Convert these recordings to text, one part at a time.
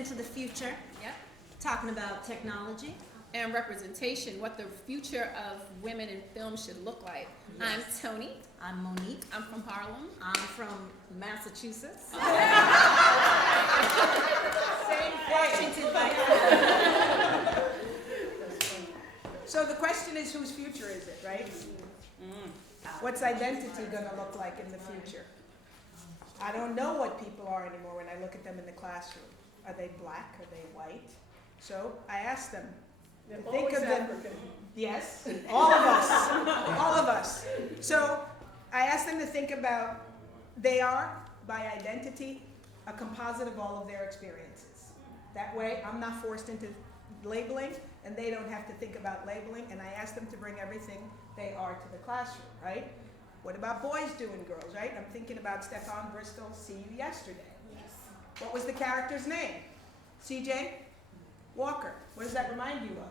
into the future. Yep. Talking about technology. And representation, what the future of women in film should look like. Yes. I'm Toni. I'm Monique. I'm from Harlem. I'm from Massachusetts. Same Washington. So the question is, whose future is it, right? What's identity gonna look like in the future? I don't know what people are anymore when I look at them in the classroom. Are they black? Are they white? So I asked them to think of them. Yes, all of us, all of us. So I asked them to think about, they are, by identity, a composite of all of their experiences. That way, I'm not forced into labeling, and they don't have to think about labeling, and I asked them to bring everything they are to the classroom, right? What about boys doing girls, right? I'm thinking about Stefan Bristol, See You Yesterday. Yes. What was the character's name? CJ Walker. What does that remind you of?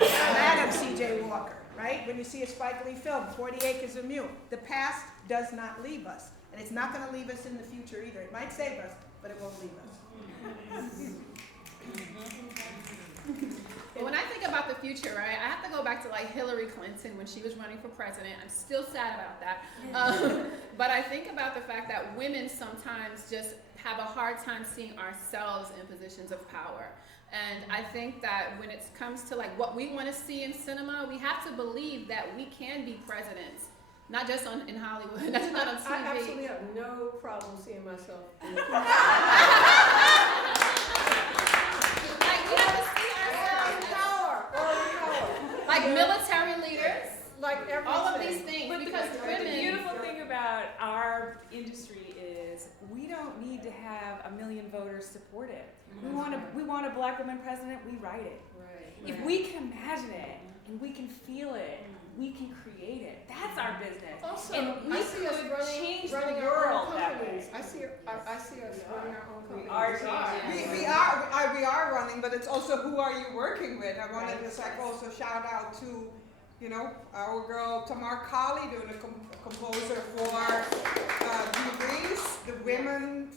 Madam CJ Walker, right? When you see a Spike Lee film, 40 Acres of Mule, the past does not leave us. And it's not going to leave us in the future either. It might save us, but it won't leave us. Well, when I think about the future, right, I have to go back to like Hillary Clinton when she was running for president. I'm still sad about that. But I think about the fact that women sometimes just have a hard time seeing ourselves in positions of power. And I think that when it comes to like what we want to see in cinema, we have to believe that we can be presidents. Not just in Hollywood, not just on TV. I absolutely have no problem seeing myself in the future. Like we have to see ourselves like military leaders, like everything. all of these things. But because the women. beautiful thing about our industry is we don't need to have 1 million voters support it. We want a black woman president. We write it. Right. If we can imagine it and we can feel it, we can create it. That's our business. Also, and we I see us could change running the our world own that companies. way. I see us running our own companies. We are changing. We are running, but it's also who are you working with? I wanted to also shout out to, our girl Tamar Kali, doing a composer for Greece, the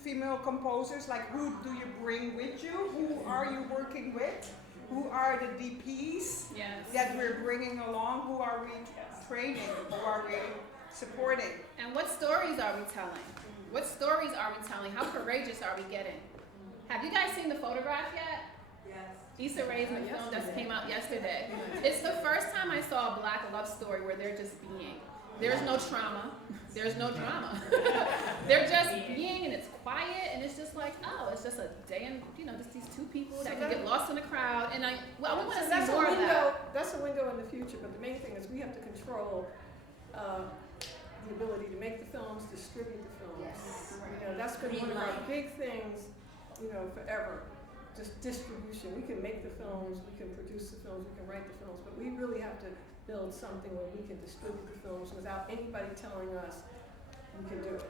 female composers. Like, who do you bring with you? Who are you working with? Who are the DPs that we're bringing along? Who are we training? Who are we supporting? And what stories are we telling? What stories are we telling? How courageous are we getting? Have you guys seen the photograph yet? Yes. Issa Rae's new film just came out yesterday. It's the first time I saw a black love story where they're just being. There's no trauma. There's no drama. They're just being, and it's quiet, and it's just like, oh, it's just a day, and just these two people that can get lost in the crowd. And we want to see more of that. That's a window in the future, but the main thing is we have to control the ability to make the films, distribute the films. Yes. That's been one of our big things, forever. Just distribution. We can make the films, we can produce the films, we can write the films, but we really have to build something where we can distribute the films without anybody telling us we can do it.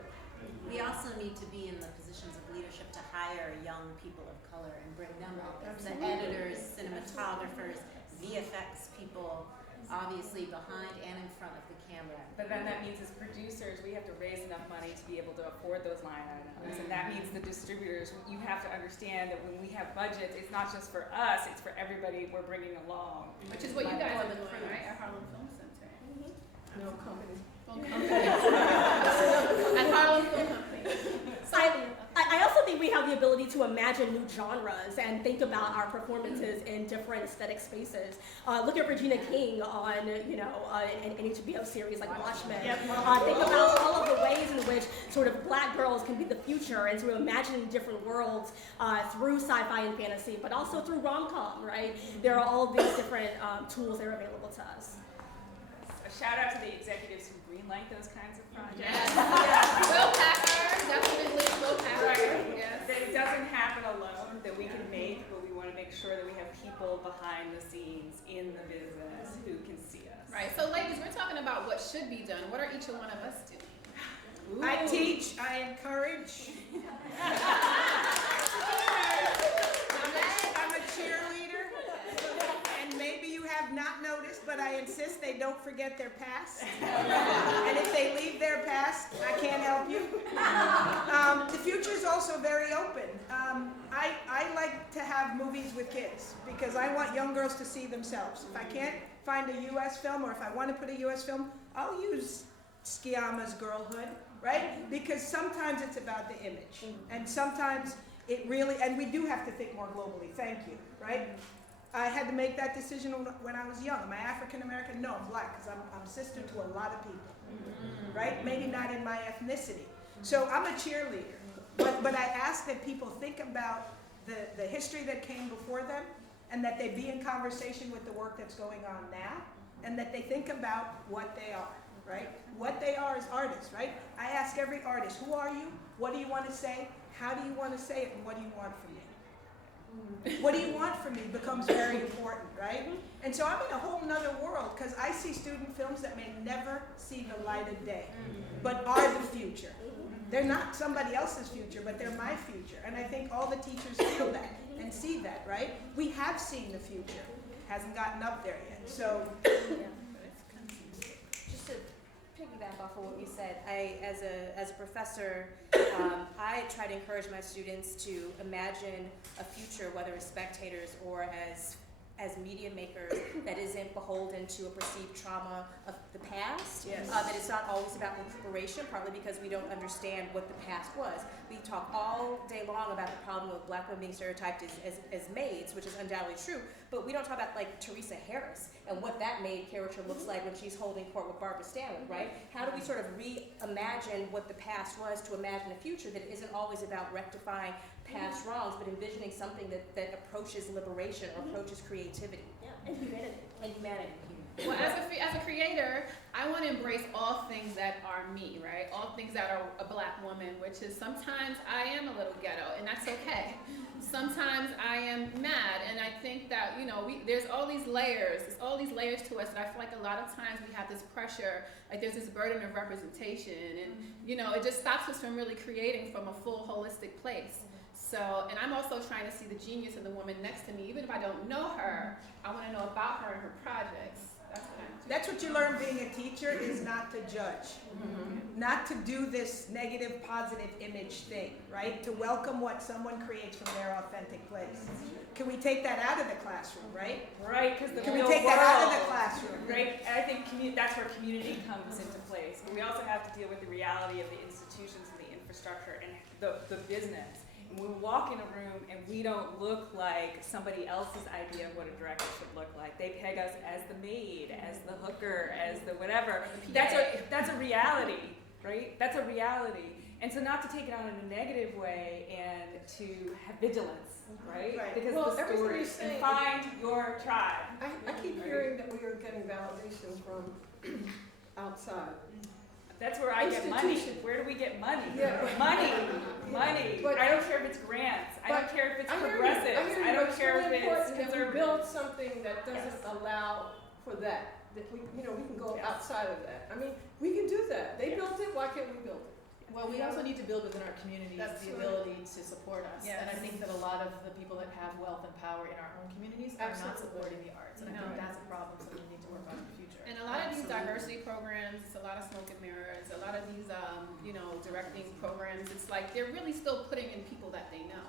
We also need to be in the positions of leadership to hire young people of color and bring them up. The editors, cinematographers, VFX people, obviously behind and in front of the camera. But then that means as producers, we have to raise enough money to be able to afford those line items. And that means the distributors, you have to understand that when we have budgets, it's not just for us, it's for everybody we're bringing along. Which is what you guys are doing, right? At Harlem Film Center. No company. At Harlem Film Company. I also think we have the ability to imagine new genres and think about our performances in different aesthetic spaces. Look at Regina King on, an HBO series like Watchmen. Think about all of the ways in which sort of black girls can be the future and sort of imagine different worlds through sci-fi and fantasy, but also through rom-com, right? There are all of these different tools that are available to us. A shout out to the executives who greenlight those kinds of projects. Yes. Will Packer, definitely Will Packer. Yes. That it doesn't happen alone, that we can make, but we want to make sure that we have people behind the scenes in the business who can see us. Right. So, ladies, we're talking about what should be done. What are each one of us doing? Ooh. I teach, I encourage. I'm a cheerleader, and maybe you have not noticed, but I insist they don't forget their past. And if they leave their past, I can't help you. The future is also very open. I like to have movies with kids because I want young girls to see themselves. If I can't find a U.S. film, or if I want to put a U.S. film, I'll use Sciamma's Girlhood, right? Because sometimes it's about the image, and sometimes it really, and we do have to think more globally. Thank you, right? I had to make that decision when I was young. Am I African American? No, I'm black, because I'm sister to a lot of people, right? Maybe not in my ethnicity. So I'm a cheerleader, but I ask that people think about the history that came before them, and that they be in conversation with the work that's going on now, and that they think about what they are, right? What they are as artists, right? I ask every artist, who are you? What do you want to say? How do you want to say it? And what do you want from me? What do you want from me becomes very important, right? And so I'm in a whole nother world because I see student films that may never see the light of day, but are the future. They're not somebody else's future, but they're my future. And I think all the teachers feel that and see that, right? We have seen the future. Hasn't gotten up there yet. So just to piggyback off of what you said, as a professor, I try to encourage my students to imagine a future, whether as spectators or as media makers, that isn't beholden to a perceived trauma of the past. Yes. That it's not always about recuperation, partly because we don't understand what the past was. We talk all day long about the problem of black women being stereotyped as maids, which is undoubtedly true, but we don't talk about like Teresa Harris and what that maid character looks like when she's holding court with Barbara Stanwyck, right? How do we sort of reimagine what the past was to imagine a future that isn't always about rectifying past wrongs, but envisioning something that approaches liberation or approaches creativity. Yeah, and humanity. And humanity. Well, as a creator, I want to embrace all things that are me, right? All things that are a black woman, which is sometimes I am a little ghetto, and that's okay. Sometimes I am mad, and I think that, there's all these layers. There's all these layers to us, and I feel like a lot of times we have this pressure, like there's this burden of representation, and, it just stops us from really creating from a full holistic place. So, and I'm also trying to see the genius of the woman next to me. Even if I don't know her, I want to know about her and her projects. that's what you learn being a teacher, is not to judge. Not to do this negative, positive image thing, right? To welcome what someone creates from their authentic place. Can we take that out of the classroom, right? Right, because the Can we real take world, that out of the classroom? right? And I think that's where community comes into place. But we also have to deal with the reality of the institutions and the infrastructure and the business. And we walk in a room and we don't look like somebody else's idea of what a director should look like. They peg us as the maid, as the hooker, as the whatever. That's a reality, right? That's a reality. And so not to take it on in a negative way and to have vigilance, right? Because the story, and find your tribe. I keep hearing that we are getting validation from outside. That's where I get money. Where do we get money? Yeah. Money. But I don't care if it's grants. I don't care if it's progressive. I don't care if it's conservative. We build something that doesn't allow for that. That we can go outside of that. I mean, we can do that. They built it. Why can't we build it? Well, we also need to build within our communities the ability to support us. Yes. And I think that a lot of the people that have wealth and power in our own communities are not supporting the arts. And I think that's a problem, so we need to work on in the future. And a lot of these diversity programs, it's a lot of smoke and mirrors, a lot of these, directing programs, it's like they're really still putting in people that they know.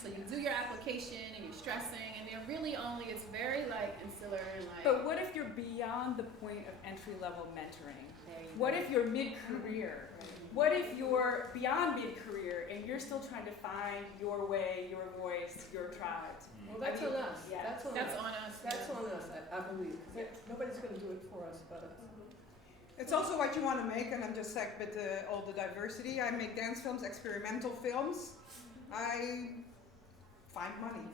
So you do your application and you're stressing, and they're really it's very like ancillary, like. But what if you're beyond the point of entry-level mentoring? What if you're mid-career? What if you're beyond mid-career and you're still trying to find your way, your voice, your tribe? Well, that's on us. Yeah. That's on us. That's on us, I believe. Nobody's going to do it for us but us. It's also what you want to make, and I'm just like with all the diversity. I make dance films, experimental films. I find money.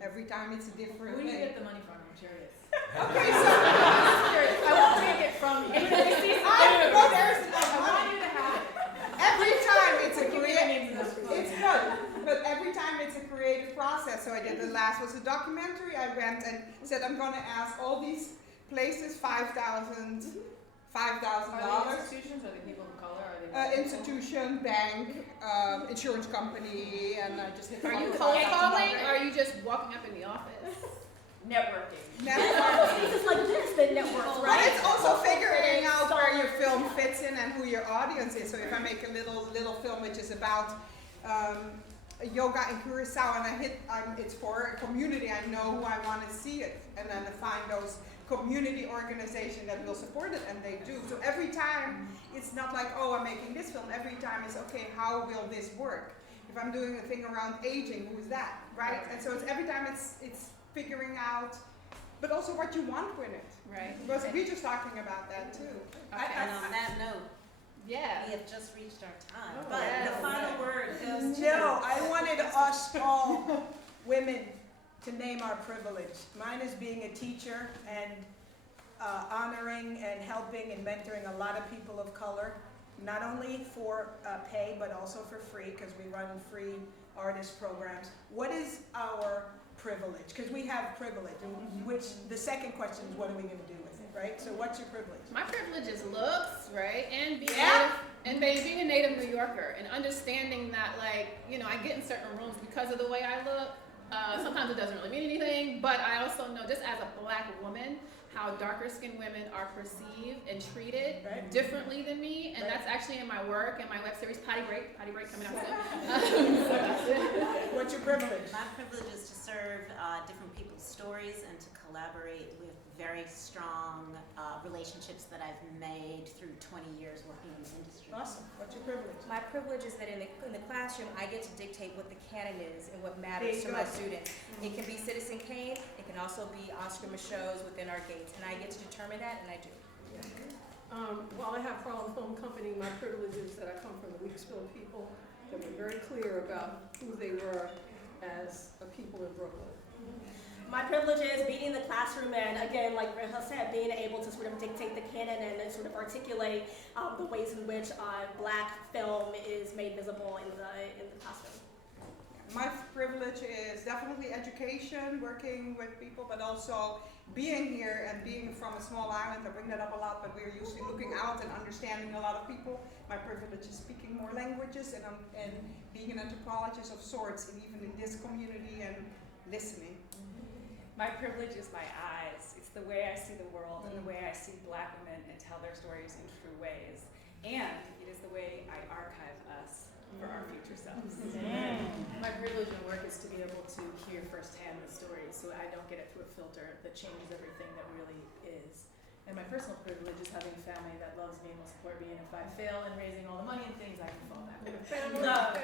Every time it's a different Who do you thing. get the money from? I'm curious. Okay, so I won't take it from you. I want you to have it. every time it's a creative, it's good, but every time it's a creative process. So I did, the last was a documentary. I went and said, I'm going to ask all these places $5,000. Are they institutions? Are they people of color? Are they Institution, bank, insurance company, and I just hit Are you $5,000. cold calling, or are you just walking up in the office? Networking. Spaces like this that networks, But right? it's also figuring out where your Solidarity. film fits in and who your audience is. So if I make a little film which is about yoga in Curacao, and it's for a community, I know who I want to see it, and then I find those community organizations that will support it, and they do. So every time, it's not like, oh, I'm making this film. Every time it's, okay, how will this work? If I'm doing a thing around aging, who is that, right? And so it's every time it's figuring out, but also what you want with it. Right. Because we're just talking about that too. And on that note, Yeah. we have just reached our time. Oh, But yes. the final word goes to No, I wanted us all women to name our privilege. Mine is being a teacher and honoring and helping and mentoring a lot of people of color, not only for pay, but also for free, because we run free artist programs. What is our privilege? Because we have privilege, which the second question is, what are we going to do with it, right? So what's your privilege? My privilege is looks, right? And being Yeah. being a native New Yorker and understanding that, like, you know, I get in certain rooms because of the way I look. Sometimes it doesn't really mean anything, but I also know, just as a black woman, how darker skinned women are perceived and treated Right. differently than me, and Right. that's actually in my work and my web series Potty Break coming out soon. What's your privilege? My privilege is to serve different people's stories and to collaborate with very strong relationships that I've made through 20 years working in the industry. Awesome. What's your privilege? My privilege is that in the classroom, I get to dictate what the canon is and what There matters you to my go. students. It can be Citizen Kane, it can also be on-screen shows within our gates, and I get to determine that, and I do. While I have Harlem Film Company, my privilege is that I come from the Weeksville people, that were very clear about who they were as a people in Brooklyn. My privilege is being in the classroom and, again, like Rachel said, being able to sort of dictate the canon and then sort of articulate the ways in which black film is made visible in the classroom. My privilege is definitely education, working with people, but also being here and being from a small island. I bring that up a lot, but we're usually looking out and understanding a lot of people. My privilege is speaking more languages and being an anthropologist of sorts, and even in this community, and listening. My privilege is my eyes. It's the way I see the world and the way I see black women and tell their stories in true ways. And it is the way I archive us for our future selves. My privilege in work is to be able to hear firsthand the stories, so I don't get it through a filter that changes everything that really is. And my personal privilege is having a family that loves me and will support me, and if I fail in raising all the money and things, I can fall back. Love.